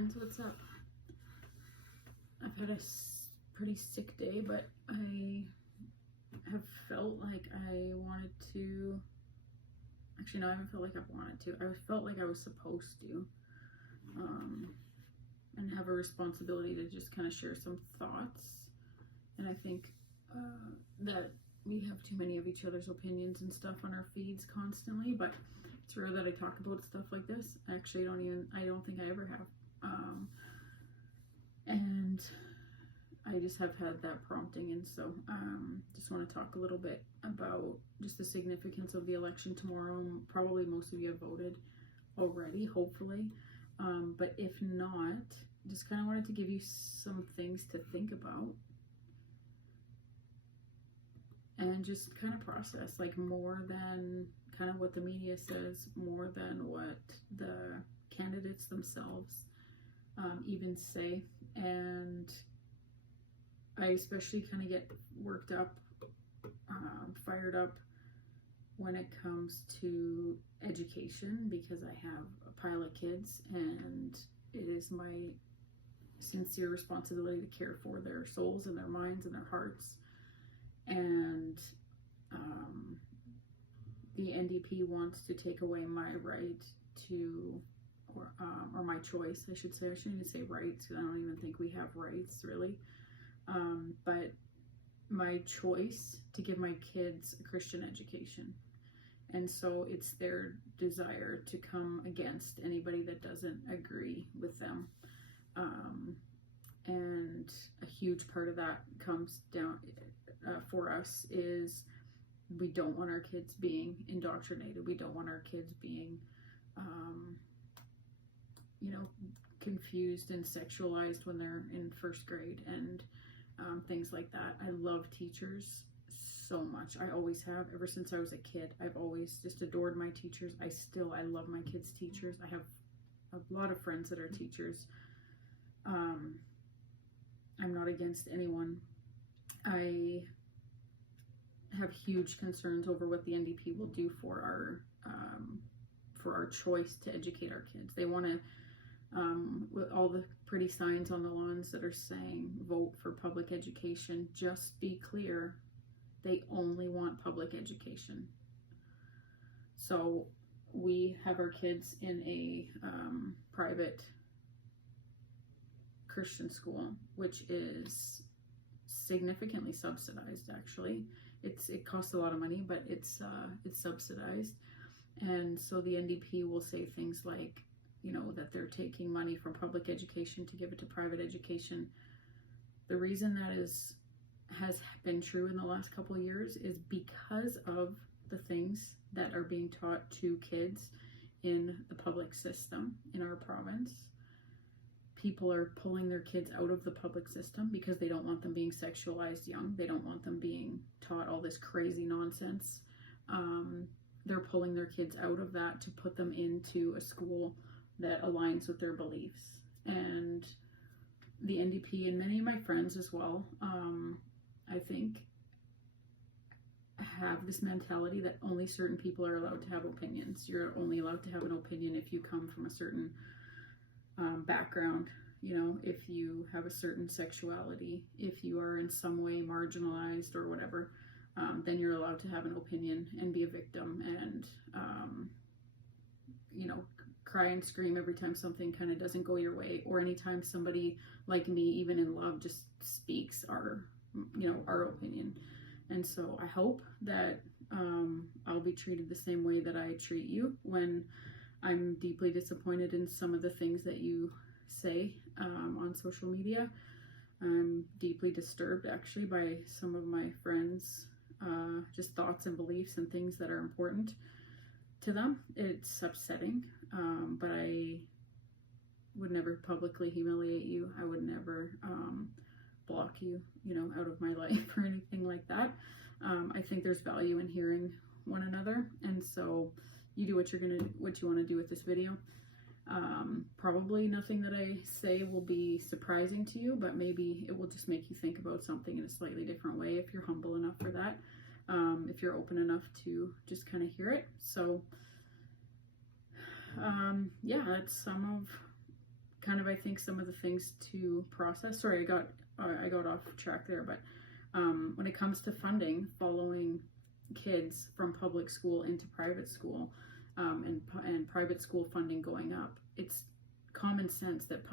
friends, what's up? I've had a pretty sick day, but I have felt like I wanted to, actually no, I haven't felt like I've wanted to, I felt like I was supposed to, and have a responsibility to just kind of share some thoughts. And I think that we have too many of each other's opinions and stuff on our feeds constantly, but it's rare that I talk about stuff like this. Actually, I don't think I ever have. And I just have had that prompting, and so just want to talk a little bit about just the significance of the election tomorrow. Probably most of you have voted already, hopefully, but if not, just kind of wanted to give you some things to think about and just kind of process, like more than kind of what the media says, more than what the candidates themselves even say. And I especially kind of get worked up, fired up when it comes to education, because I have a pile of kids and it is my sincere responsibility to care for their souls and their minds and their hearts. And the NDP wants to take away my right to, or my choice, I should say. I shouldn't even say rights, because I don't even think we have rights, really. But my choice to give my kids a Christian education. And so it's their desire to come against anybody that doesn't agree with them. And a huge part of that comes down for us is we don't want our kids being indoctrinated. We don't want our kids being, confused and sexualized when they're in first grade and things like that. I love teachers so much. I always have, ever since I was a kid. I've always just adored my teachers. I love my kids' teachers. I have a lot of friends that are teachers. I'm not against anyone. I have huge concerns over what the NDP will do for our choice to educate our kids. They want to, with all the pretty signs on the lawns that are saying vote for public education, just be clear, they only want public education. So we have our kids in a private Christian school, which is significantly subsidized. Actually, it costs a lot of money, but it's subsidized. And so the NDP will say things like, that they're taking money from public education to give it to private education. The reason that has been true in the last couple of years is because of the things that are being taught to kids in the public system in our province. People are pulling their kids out of the public system because they don't want them being sexualized young. They don't want them being taught all this crazy nonsense. They're pulling their kids out of that to put them into a school that aligns with their beliefs. And the NDP and many of my friends as well, I think, have this mentality that only certain people are allowed to have opinions. You're only allowed to have an opinion if you come from a certain background, if you have a certain sexuality, if you are in some way marginalized or whatever, then you're allowed to have an opinion and be a victim and, cry and scream every time something kind of doesn't go your way, or anytime somebody like me, even in love, just speaks our opinion. And so I hope that I'll be treated the same way that I treat you when I'm deeply disappointed in some of the things that you say on social media. I'm deeply disturbed, actually, by some of my friends' just thoughts and beliefs and things that are important to them. It's upsetting, but I would never publicly humiliate you. I would never block you, out of my life or anything like that. I think there's value in hearing one another, and so you do what you want to do with this video. Probably nothing that I say will be surprising to you, but maybe it will just make you think about something in a slightly different way if you're humble enough for that, if you're open enough to just kind of hear it. So yeah, that's some of kind of, I think, some of the things to process. Sorry, I got off track there, but when it comes to funding, following kids from public school into private school, and private school funding going up, it's common sense that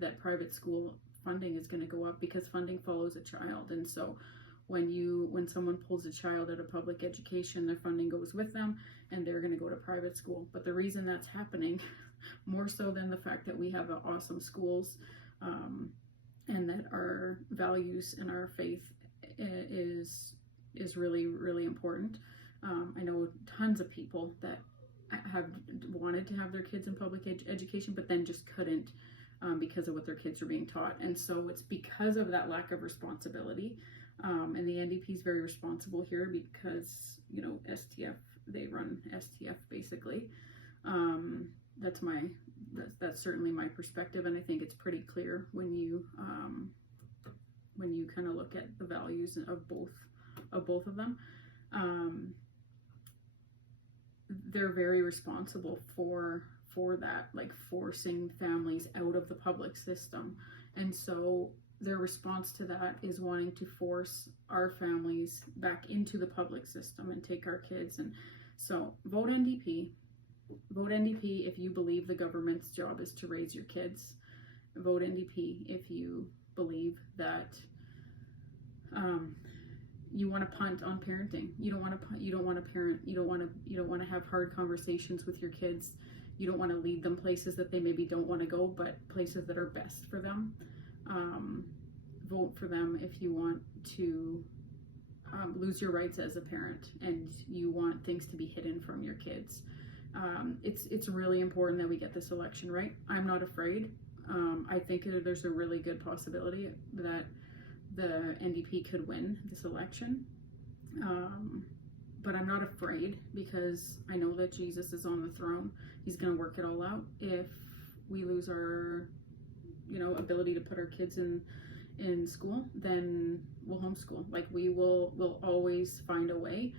that private school funding is going to go up because funding follows a child. And so when someone pulls a child out of public education, their funding goes with them and they're going to go to private school. But the reason that's happening, more so than the fact that we have awesome schools, and that our values and our faith is really, really important. I know tons of people that have wanted to have their kids in public education, but then just couldn't, because of what their kids are being taught. And so it's because of that lack of responsibility. And the NDP is very responsible here because, you know, STF, they run STF basically. That's certainly my perspective, and I think it's pretty clear when you kind of look at the values of both of them. They're very responsible for that, like forcing families out of the public system. And so their response to that is wanting to force our families back into the public system and take our kids. And so vote NDP. Vote NDP if you believe the government's job is to raise your kids. Vote NDP if you believe that you want to punt on parenting. You don't want to parent. You don't want to have hard conversations with your kids. You don't want to lead them places that they maybe don't want to go, but places that are best for them. Vote for them if you want to lose your rights as a parent and you want things to be hidden from your kids. It's really important that we get this election right. I'm not afraid. I think there's a really good possibility that the NDP could win this election. But I'm not afraid because I know that Jesus is on the throne. He's going to work it all out. If we lose our, ability to put our kids in school, then we'll homeschool. Like we'll always find a way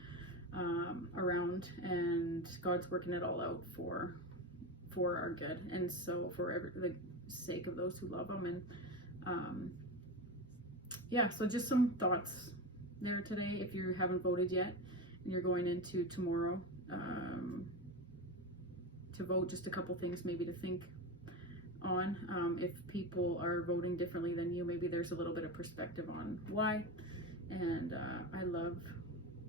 around, and God's working it all out for our good, and so for the sake of those who love Him. And so just some thoughts there today. If you haven't voted yet and you're going into tomorrow to vote, just a couple things maybe to think on. If people are voting differently than you, maybe there's a little bit of perspective on why. And I love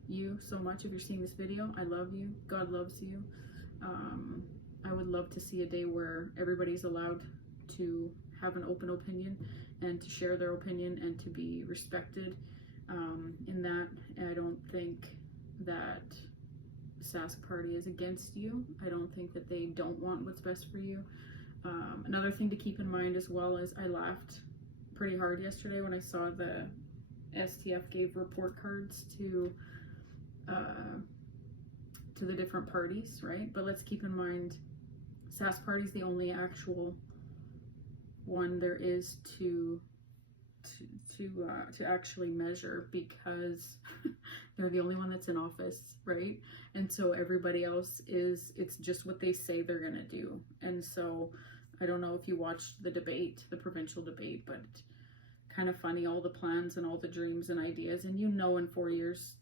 you so much. If you're seeing this video, I love you. God loves you. I would love to see a day where everybody's allowed to have an open opinion and to share their opinion and to be respected in that. I don't think that Sask Party is against you. I don't think that they don't want what's best for you. Another thing to keep in mind as well is I laughed pretty hard yesterday when I saw the STF gave report cards to the different parties, right? But let's keep in mind, Sask Party is the only actual one there is to actually measure, because they're the only one that's in office, right? And so everybody else it's just what they say they're gonna do. And so I don't know if you watched the debate, the provincial debate, but kind of funny, all the plans and all the dreams and ideas, and in 4 years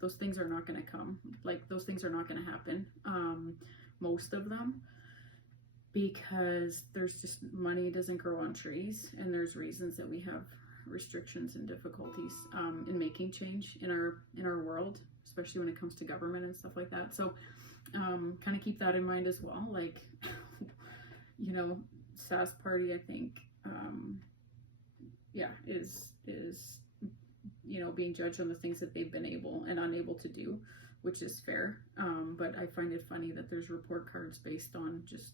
those things are not going to come. Like, those things are not going to happen, most of them, because there's just, money doesn't grow on trees, and there's reasons that we have restrictions and difficulties in making change in our world, especially when it comes to government and stuff like that. So kind of keep that in mind as well. Like, Sask Party, I think, is being judged on the things that they've been able and unable to do, which is fair. But I find it funny that there's report cards based on just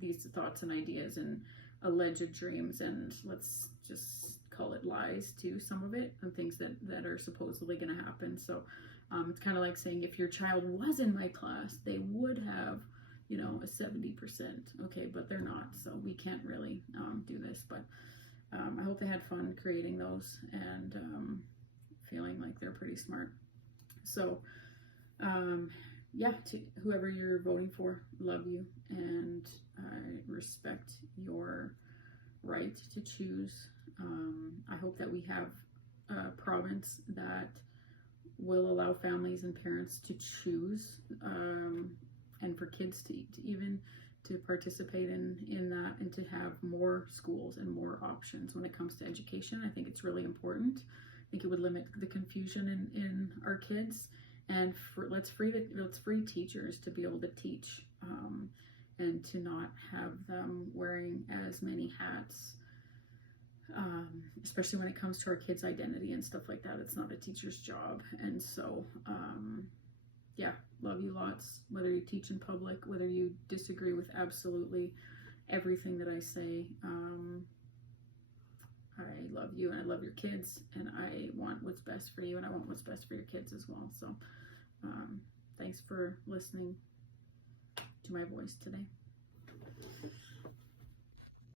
these thoughts and ideas and alleged dreams, and let's just call it lies too, some of it, and things that are supposedly going to happen. So it's kind of like saying, if your child was in my class, they would have a 70%. Okay, but they're not, so we can't really do this. But I hope they had fun creating those and feeling like they're pretty smart. So yeah, to whoever you're voting for, love you, and I respect your right to choose. I hope that we have a province that will allow families and parents to choose, and for kids to even to participate in that, and to have more schools and more options when it comes to education. I think it's really important. I think it would limit the confusion in our kids, and let's free teachers to be able to teach, and to not have them wearing as many hats, especially when it comes to our kids' identity and stuff like that. It's not a teacher's job. And so, yeah, love you lots, whether you teach in public, whether you disagree with absolutely everything that I say. I love you, and I love your kids, and I want what's best for you, and I want what's best for your kids as well. So thanks for listening to my voice today.